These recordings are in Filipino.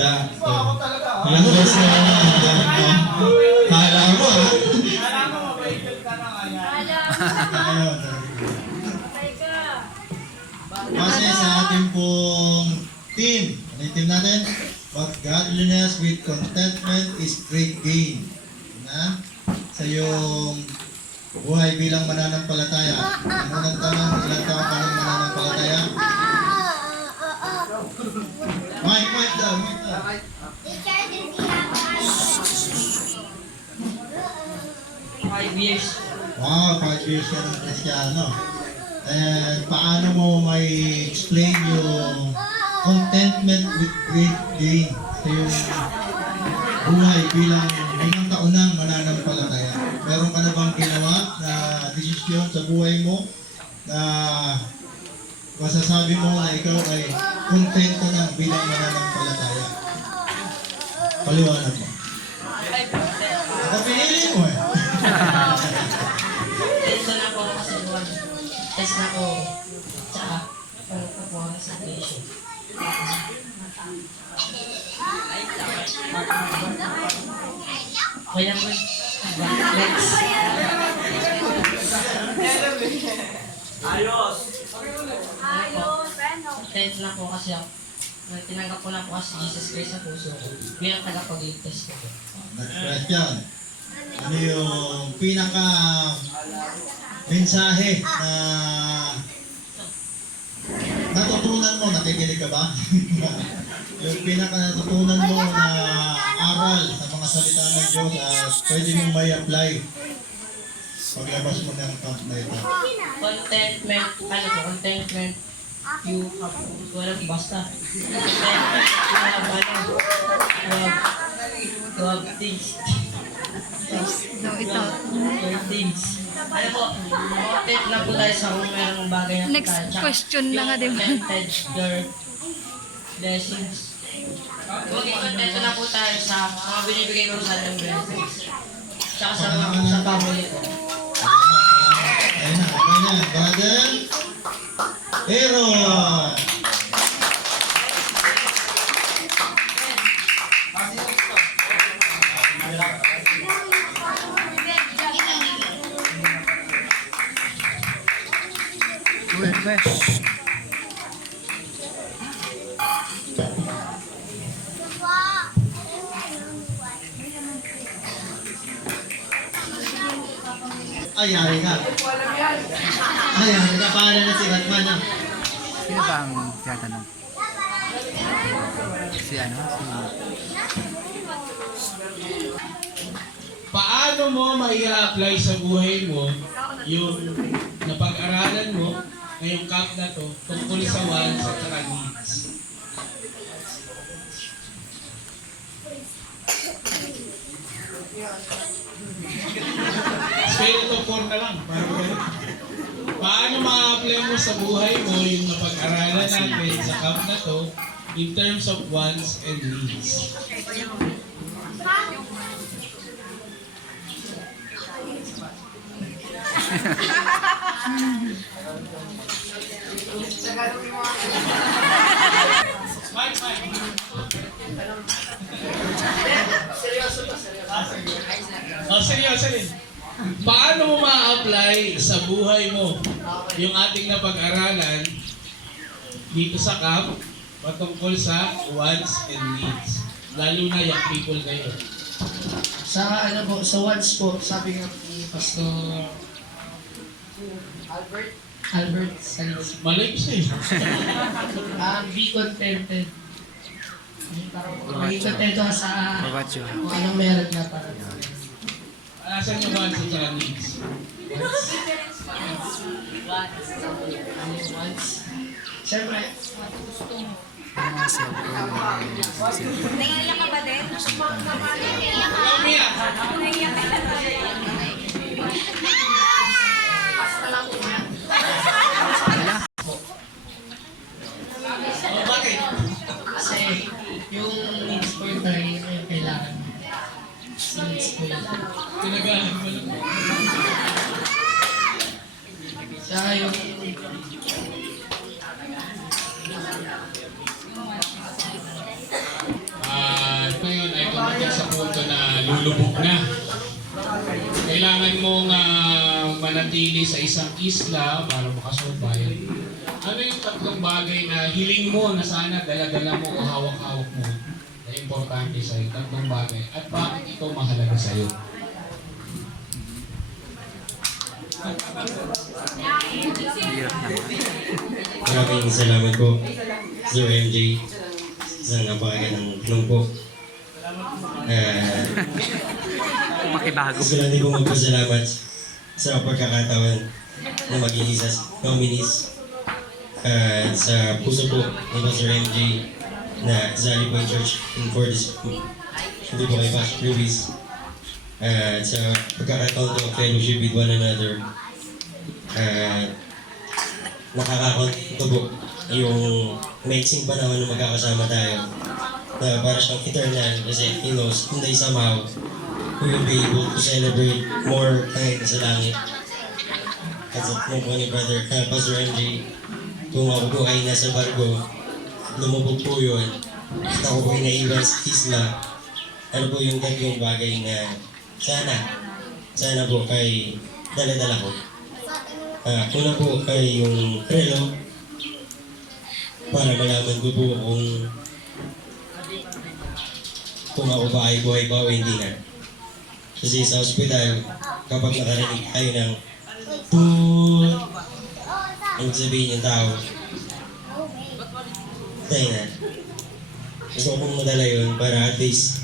isa. Ilang beses na yan. Kala mo ha? Ayun. Base sa ating pong team. Ano yung team natin? But godliness with contentment is great gain. Na? Sa yung buhay bilang mananampalataya. Ang unang tanong, ilang taon ka ng mananampalataya? Mike, Mike daw, Mike daw. Five years. Wow, five years ka ng Kristiyano. And paano mo may explain yung contentment with great gain sa yung buhay bilang ilang taon nang mananampalataya? Meron ka na bang ginawa na desisyon sa buhay mo na masasabi mo na ikaw ay kontento na bilang mananampalataya? Paliwanag mo. Ako pinili mo eh. Test na ako kasi buwan. Test na po. Tsaka, po po ako sa station. Kaya mo, next. Test na po kasi ako. Tinanggap ko na po kasi Jesus Christ sa puso ko. Bilang tagapag-test ko. Next question. Ano yung pinaka mensahe na natutunan mo? Nakikinig ka ba? yung pinaka natutunan mo na aral sa mga salita ng Diyos at pwede mong may apply paglabas mo ng camp na ito. Contentment, ano po, contentment, you have, walang basta. Contentment, you have, ano, you have, you have things. No, ito. You have things. Ano po, content na po tayo sa kung merong bagay na Next question na nga, di ba? Contented, your blessings. Maging contento na po tayo sa mga binibigay ko sa ating blessings. Tsaka sa, sa family ko. Ayun na, ayun na. Brother, Aaron! Uy, bes. Ay, yari ka. Ay, yari ka. Paano na si Batman ah? Sino ba ang tinatanong? Si ano? Si... Paano mo mai-apply sa buhay mo yung napag-aralan mo ngayong camp na to tungkol sa wants at saka needs? Spell to four na lang. Para mo sa buhay mo yung napag-aralan natin sa camp na to in terms of wants and needs? Mike, Mike. Oh, seryoso rin. Paano mo ma-apply sa buhay mo yung ating napag-aralan dito sa camp patungkol sa wants and needs? Lalo na yung people kayo. Sa ano po, sa once po, sabi nga ni Pastor Albert Albert Salis. Malay ko sa'yo. Um, be contented. Maging contento ka sa kung anong meron ka para. Asan yung wants at saka needs? Ano yung once? Siyempre, yung cellphone. Naiiyak ka ba din? Ikaw, Mia! Naiiyak ka Pinagalan mo lang. Saka yung Ah, lulubog na. Kailangan mong ah, manatili sa isang isla para makasurvive. Ano yung tatlong bagay na hiling mo na sana dala-dala mo o hawak-hawak mo na importante sa'yo? Tatlong bagay. At bakit ito mahalaga sa'yo? Maraming salamat po, Sir MJ, sa napakagandang tanong po. Uh, Makibago. gusto lang din po magpasalamat sa pagkakataon na maging isa sa nominees uh, sa puso po ni Pastor MJ na Zali Point Church in for this hindi po kay Pastor Ruiz uh, sa pagkakataon to fellowship with one another. Uh, nakakakonto po yung mixing panahon na magkakasama tayo. Na para siyang eternal kasi he knows hindi somehow we will be able to celebrate more time sa langit. At sa po ni Brother uh, Pastor MJ, kung ako po ay nasa barko, lumubog po yun, at ako po sa isla, ano po yung tatlong bagay na sana, sana po ay dala-dala ko. Ah, una po ay yung relo para malaman ko po kung kung ako ba ay buhay pa o hindi na. Kasi sa ospital, kapag nakarinig tayo ng toot, ang sabihin yung tao, na. Gusto ko pong madala yun para at least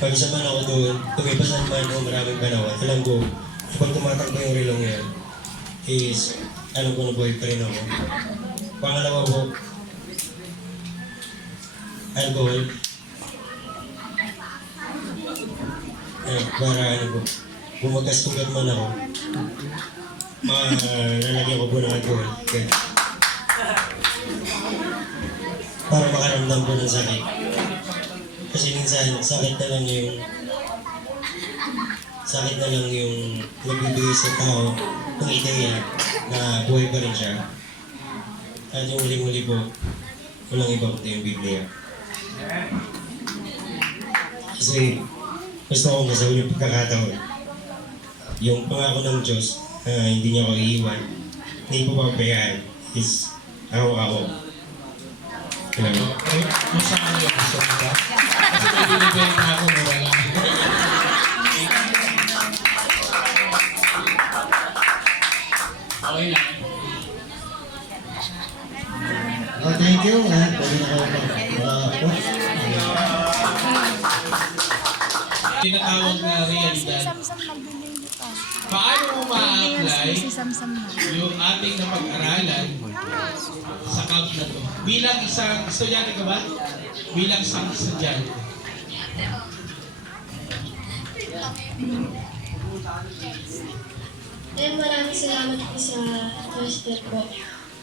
pag isa man ako doon, tumipasan man o maraming panahon, alam ko, kapag tumatakbo yung relong yun, is alam ko na rin ako. Pangalawa po, alcohol. Eh, para ano po, kung magkastugat man ako, malalagyan ko po ng alcohol. Kaya, para makaramdam po ng sakit. Kasi minsan, sakit na lang yung sakit na lang yung nagbibigay sa tao ng ideya na buhay pa rin siya. At yung huli-huli po, walang iba kundi yung Biblia. Kasi gusto ko sa ulit pagkakataon. Yung pangako ng Diyos na hindi niya ako iiwan, hindi ko pabayaan is ako ako. Salamat. Eh, kung saan yung gusto ba? Kasi may binibenta ako, mura lang. Okay lang. Oh, thank you. Ah, pwede na kayo mag- uh, po. Tinatawag na realidad. Ma-apply Si yung ating napag-aralan sa camp na to? Bilang isang estudyante ka ba? Bilang isang estudyante. And maraming salamat po sa question po.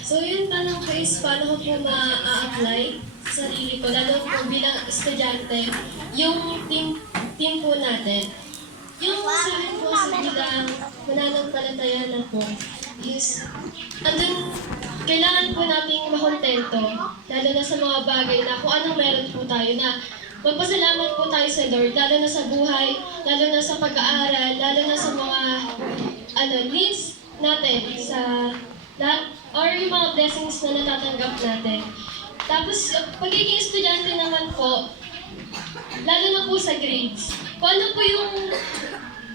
So yung tanong ko is paano ko po ma-apply sa sarili ko, lalo po bilang estudyante, yung team, team po natin. Yung sa akin po sa bilang mananampalataya na po is, andun, kailangan po nating makontento, lalo na sa mga bagay na kung anong meron po tayo na magpasalamat po tayo sa Lord, lalo na sa buhay, lalo na sa pag-aaral, lalo na sa mga ano, needs natin sa lahat, or yung mga blessings na natatanggap natin. Tapos, pagiging estudyante naman po, lalo na po sa grades, kung ano po yung,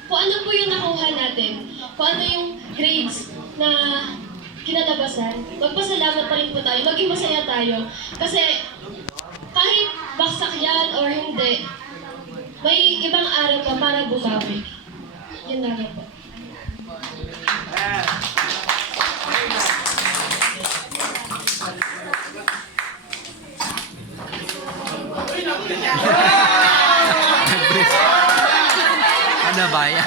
kung ano po yung nakuha natin, kung ano yung grades na kinalabasan, magpasalamat pa rin po tayo, maging masaya tayo. Kasi, kahit baksak yan or hindi, may ibang araw pa para bumawi. Yun lang po. Ano ba yan?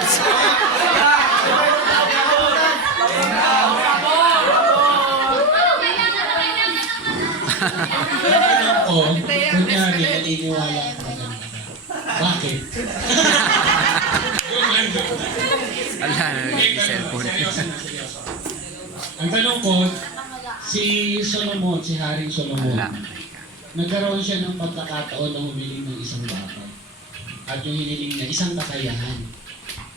O, kunyari, naniniwala ka na. Bakit? Ala, yung cellphone. Seryoso na, seryoso. Ang tanong ko, si Solomon, si Haring Solomon, nagkaroon siya ng pagkakataon na humiling ng isang bata. At yung hiniling niya, isang kakayahan.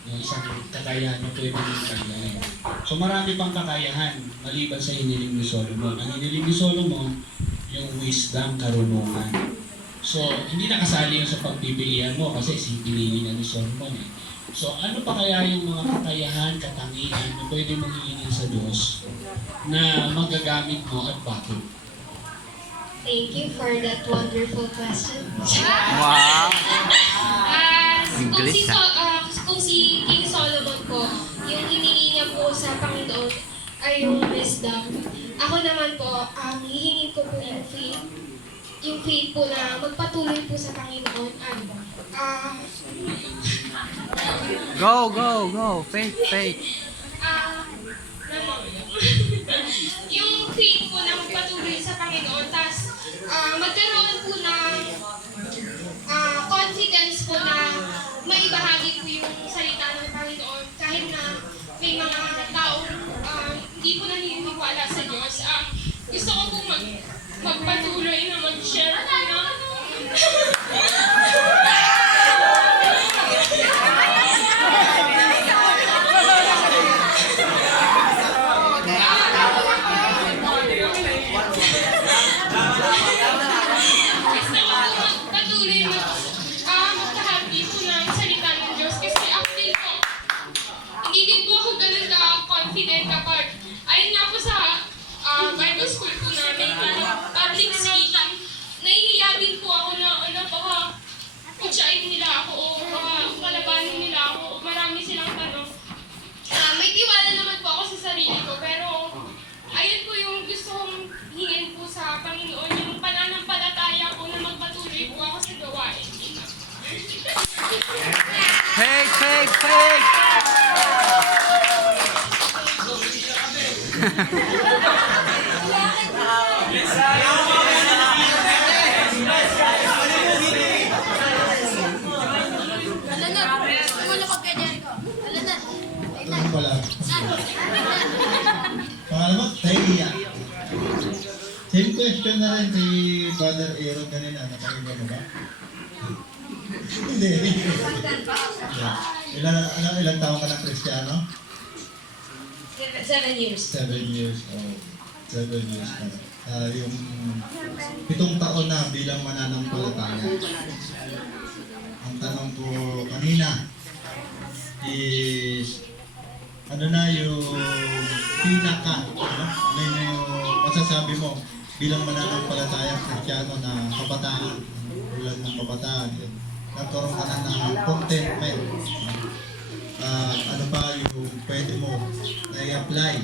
Yung isang kakayahan na pwede mong kakayahan. So marami pang kakayahan maliban sa hiniling ni Solomon. Ang hiniling ni Solomon, yung wisdom, karunungan. So, hindi nakasali yun sa pagpipilian mo kasi si pinili niya ni Solomon eh. So, ano pa kaya yung mga kakayahan, katangian na pwede mong hihingin sa Diyos na magagamit mo at bakit? Thank you for that wonderful question. Wow! Ah, kung English, si, so, yung wisdom. Ako naman po, ang hihingin ko po yung faith. Yung faith po na magpatuloy po sa Panginoon. Ano? Ah, Go, go, go. Faith, faith. ah, yung faith po na magpatuloy sa Panginoon. Tapos, magpatuloy na mag-share. Ng Gusto ko po magpatuloy mag, ah, magkahati po ng salita ng Diyos kasi ako din po, hindi din po ako ganun ka-confident kapag, ayun nga po sa ah, Bible school po namin, na public speaking, nahihiya din po ako na, ano, baka kutsain nila ako o baka kalabanin nila ako, marami silang tanong. Ah, may tiwala naman po ako sa sarili ko, pero ayun po yung gusto kong hingin po sa Panginoon, yung pananampalataya ko na magpatuloy po ako sa gawain. Faith, faith, faith. Ano pala? Pangalawa, Taya. Same question na rin kay Father Aaron kanina. Napakinggan mo ba? Hindi. Yeah. Ilan, ano, ilang taon ka ng Kristiyano? Seven years. Seven years. Oh, seven years ka. Ah, yung pitong taon na bilang mananampalataya. Ang tanong ko kanina is ano na yung pinaka, ano, ano na yung masasabi mo bilang mananampalataya Kristiyano na kabataan, ulan ng kabataan, yun. nagkaroon ka na ng contentment. Ah, ano pa yung pwede mo na i-apply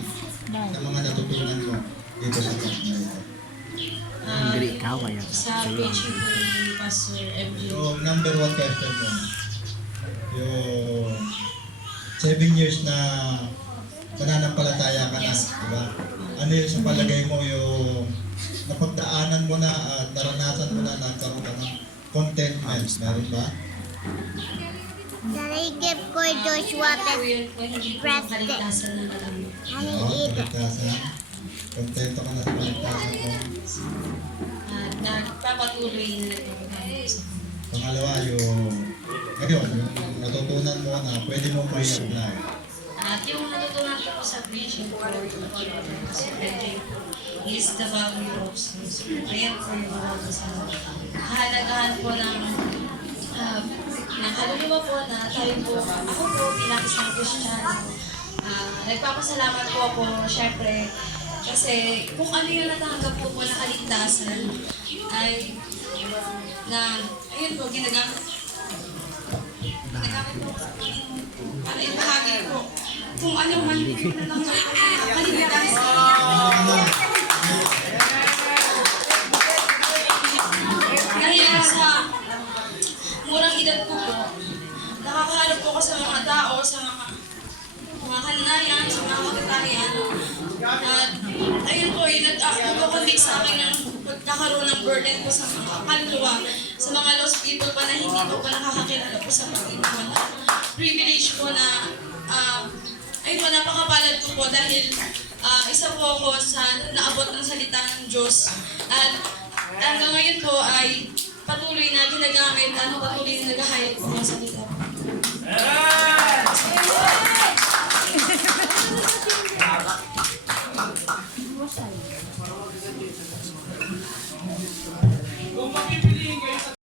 sa mga natutunan mo dito sa ito. Hindi ikaw kaya. Sa page po ni Pastor MJ. Yung number one question mo, yung seven years na mananampalataya ka na, Yes. di ba? Ano yung sa palagay mo yung napagdaanan mo na at naranasan mo na nagkaroon ka ng contentment, meron ba? Naligip ko Joshua po, hindi po kaligtasan. Kontento ka na sa kaligtasan mo. At nagpapatuloy na Pangalawa, yung ngayon, yung natutunan mo na pwede mo may apply. At yung natutunan ko sa preaching ko, sa preaching is the value of souls. Po yung mga ko sa kahalagahan po ng uh, ng kaluluwa po na tayo po, ako po bilang isang Kristiyano, ah, nagpapasalamat po ako, syempre, kasi kung ano yung natanggap ko po na kaligtasan, ay na, ayun po, ginagamit kung ano man ko. Dahil sa murang edad ko po, nakakaharap po ako sa mga tao, sa mga mga kananayan, sa mga kapitayan. At ayun po, yun at nagkakonvict sa akin ng pagkakaroon ng burden po sa mga kaluluwa, sa mga lost people pa na hindi po pa nakakakilala po sa Panginoon. Privilege po na, ah, Ayun, napakapalad ko po dahil uh, isa po ako sa naabot ng salita ng Diyos. At hanggang ngayon po ay patuloy na ginagamit at ano, patuloy na nagahayag po ng salita. Yeah!